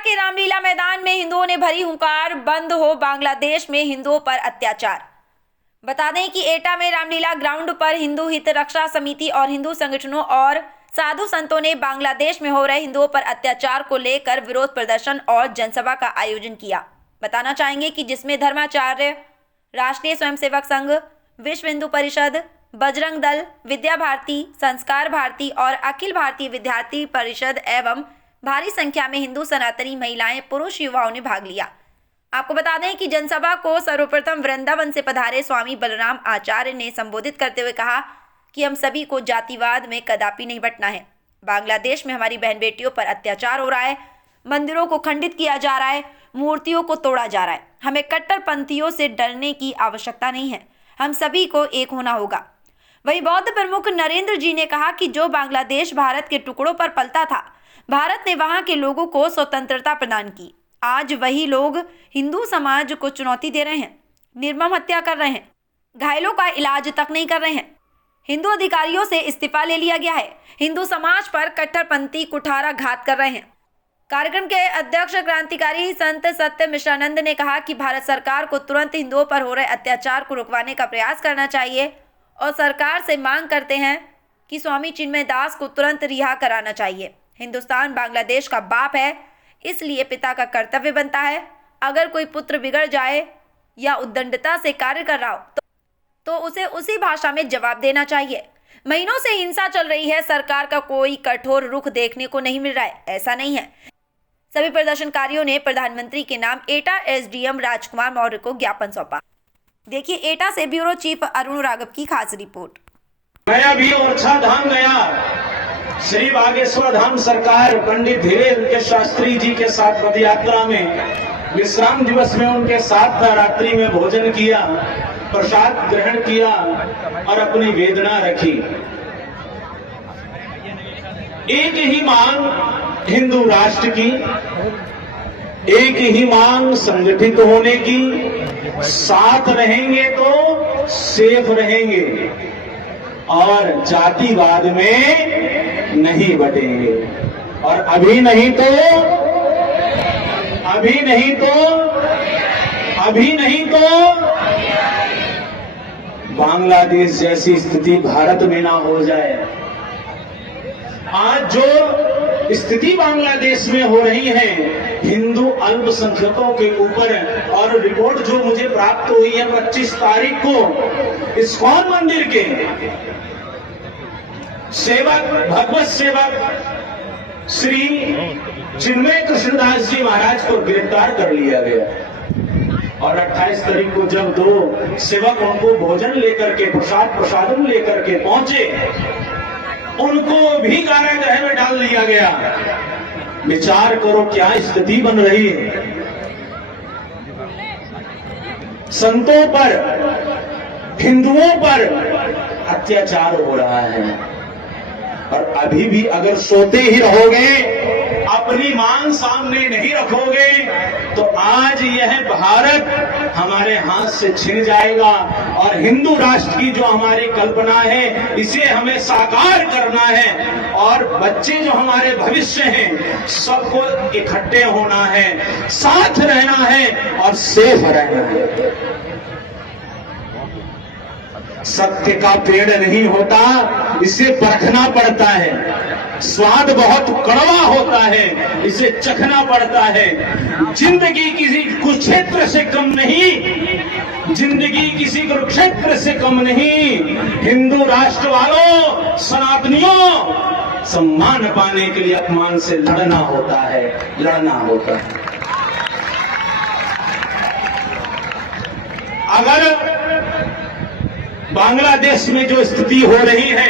के रामलीला मैदान में हिंदुओं ने भरी हुंकार, बंद हो बांग्लादेश में हिंदुओं पर अत्याचार। बता दें कि एटा में रामलीला ग्राउंड पर हिंदू हित रक्षा समिति और हिंदू संगठनों और साधु संतों ने बांग्लादेश में हो रहे हिंदुओं पर अत्याचार को लेकर विरोध प्रदर्शन और जनसभा का आयोजन किया। बताना चाहेंगे कि जिसमें धर्माचार्य, राष्ट्रीय स्वयंसेवक संघ, विश्व हिंदू परिषद, बजरंग दल, विद्या भारती, संस्कार भारती और अखिल भारतीय विद्यार्थी परिषद एवं भारी संख्या में हिंदू सनातनी महिलाएं, पुरुष, युवाओं ने भाग लिया। आपको बता दें कि जनसभा को सर्वप्रथम वृंदावन से पधारे स्वामी बलराम आचार्य ने संबोधित करते हुए कहा कि हम सभी को जातिवाद में कदापि नहीं बंटना है। बांग्लादेश में हमारी बहन बेटियों पर अत्याचार हो रहा है, मंदिरों को खंडित किया जा रहा है, मूर्तियों को तोड़ा जा रहा है। हमें कट्टरपंथियों से डरने की आवश्यकता नहीं है, हम सभी को एक होना होगा। वहीं बौद्ध प्रमुख नरेंद्र जी ने कहा कि जो बांग्लादेश भारत के टुकड़ों पर पलता था, भारत ने वहां के लोगों को स्वतंत्रता प्रदान की। आज वही लोग हिंदू समाज को चुनौती दे रहे हैं, निर्मम हत्या कर रहे हैं, घायलों का इलाज तक नहीं कर रहे हैं। हिंदू अधिकारियों से इस्तीफा ले लिया गया है, हिंदू समाज पर कट्टरपंथी कुठाराघात कर रहे हैं। कार्यक्रम के अध्यक्ष क्रांतिकारी संत सत्य मिश्रानंद ने कहा कि भारत सरकार को तुरंत हिंदुओं पर हो रहे अत्याचार को रुकवाने का प्रयास करना चाहिए और सरकार से मांग करते हैं कि स्वामी चिन्मय दास को तुरंत रिहा कराना चाहिए। हिंदुस्तान बांग्लादेश का बाप है, इसलिए पिता का कर्तव्य बनता है, अगर कोई पुत्र बिगड़ जाए या उद्दंडता से कार्य कर रहा हो तो उसे उसी भाषा में जवाब देना चाहिए। महीनों से हिंसा चल रही है, सरकार का कोई कठोर रुख देखने को नहीं मिल रहा है, ऐसा नहीं है। सभी प्रदर्शनकारियों ने प्रधानमंत्री के नाम एटा एसडीएम राजकुमार मौर्य को ज्ञापन सौंपा। देखिए एटा से ब्यूरो चीफ अरुण राघव की खास रिपोर्ट। मैं अभी ओरछा धाम गया, श्री बागेश्वर धाम सरकार पंडित धीरेन्द्र शास्त्री जी के साथ पद यात्रा में विश्राम दिवस में उनके साथ रात्रि में भोजन किया, प्रसाद ग्रहण किया और अपनी वेदना रखी। एक ही मांग हिंदू राष्ट्र की, एक ही मांग संगठित होने की, साथ रहेंगे तो सेफ रहेंगे और जातिवाद में नहीं बटेंगे। और अभी नहीं तो बांग्लादेश जैसी स्थिति भारत में ना हो जाए। आज जो स्थिति बांग्लादेश में हो रही है हिंदू अल्पसंख्यकों के ऊपर, और रिपोर्ट जो मुझे प्राप्त हुई है 25 तारीख को इस्कॉन मंदिर के सेवक, भगवत सेवक श्री चिन्मय कृष्णदास जी महाराज को गिरफ्तार कर लिया गया। और 28 तारीख को जब दो सेवक उनको भोजन लेकर के, प्रसादम लेकर के पहुंचे, उनको भी कारागृह में डाल दिया गया। विचार करो क्या स्थिति बन रही है। संतों पर, हिंदुओं पर अत्याचार हो रहा है। और अभी भी अगर सोते ही रहोगे, अपनी मांग सामने नहीं रखोगे, तो आज यह भारत हमारे हाथ से छिन जाएगा। और हिंदू राष्ट्र की जो हमारी कल्पना है, इसे हमें साकार करना है। और बच्चे जो हमारे भविष्य हैं, सबको इकट्ठे होना है, साथ रहना है और सेफ रहना है। सत्य का पेड़ नहीं होता, इसे परखना पड़ता है। स्वाद बहुत कड़वा होता है, इसे चखना पड़ता है। जिंदगी किसी कुरुक्षेत्र से कम नहीं, जिंदगी किसी कुरुक्षेत्र से कम नहीं। हिंदू राष्ट्र वालों, सनातनियों, सम्मान पाने के लिए अपमान से लड़ना होता है, लड़ना होता है। अगर बांग्लादेश में जो स्थिति हो रही है,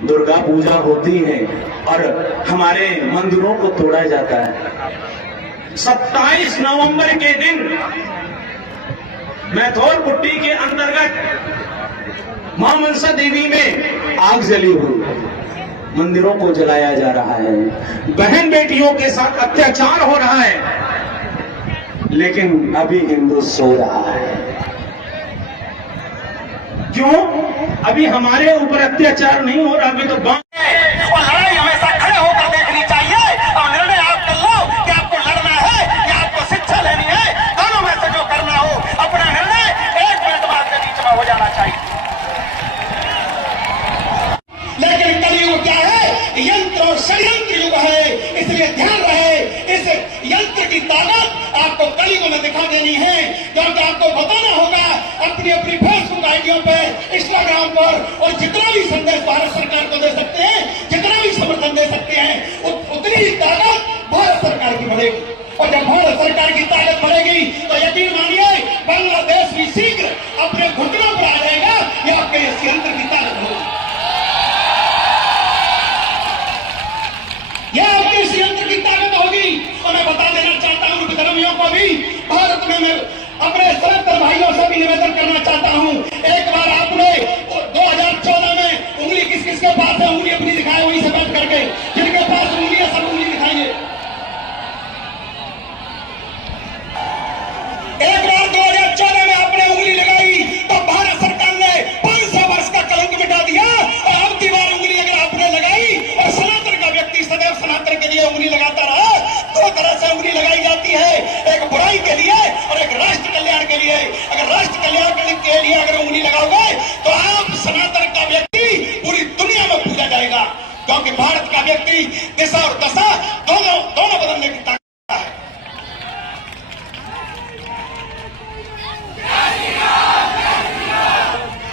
दुर्गा पूजा होती है और हमारे मंदिरों को तोड़ा जाता है। 27 नवंबर के दिन मैथौरपुट्टी के अंतर्गत मां मनसा देवी में आग जली हुई, मंदिरों को जलाया जा रहा है, बहन बेटियों के साथ अत्याचार हो रहा है। लेकिन अभी हिंदू सो रहा है। क्यों? अभी हमारे ऊपर अत्याचार नहीं हो रहा, अभी तो और लड़ाई हमेशा खड़े होकर देखनी चाहिए और असली ताकत आपको कलियों में दिखा देनी है, क्योंकि आपको बताना होगा अपनी अपनी फेसबुक आईडियों पे, इंस्टाग्राम पर, और जितना भी संदेश भारत सरकार को दे सकते हैं, जितना भी समर्थन दे सकते हैं, उतनी ही ताकत भारत सरकार की बढ़ेगी। और जब भारत सरकार की ताकत बढ़ेगी तो यकीन मानिए बांग्लादेश भी शीघ्र अपने घुटनों पर आ जाएगा। यह आपके इस यंत्र की ताकत होगी, यह आपके इस यंत्र की ताकत होगी। और मैं बता देना चाहता हूं विधर्मियों को भी, भारत में मैं अपने सनातन भाइयों से भी निवेदन करना चाहता हूं, एक बार आपने 2014 में उंगली किस किस के पास है, उंगली अपनी दिखाए, वहीं से बात करके, जिनके पास उंगली है सब उंगली दिखाइए। एक बार 2014 में आपने उंगली लगाई तो भारत सरकार ने 500 वर्ष का कलंक मिटा दिया, और अब की बार उंगली अगर आपने लगाई और सनातन का व्यक्ति सदैव सनातन के लिए उंगली लगाता रहा, दो तरह से उंगली लगाई जाती है, एक बुराई के लिए और एक राष्ट्र कल्याण के लिए। अगर राष्ट्र कल्याण के लिए अगर उंगली लगाओगे तो आप सनातन का व्यक्ति पूरी दुनिया में पूजा जाएगा, क्योंकि भारत का व्यक्ति दिशा और दशा दोनों बदलने की ताकत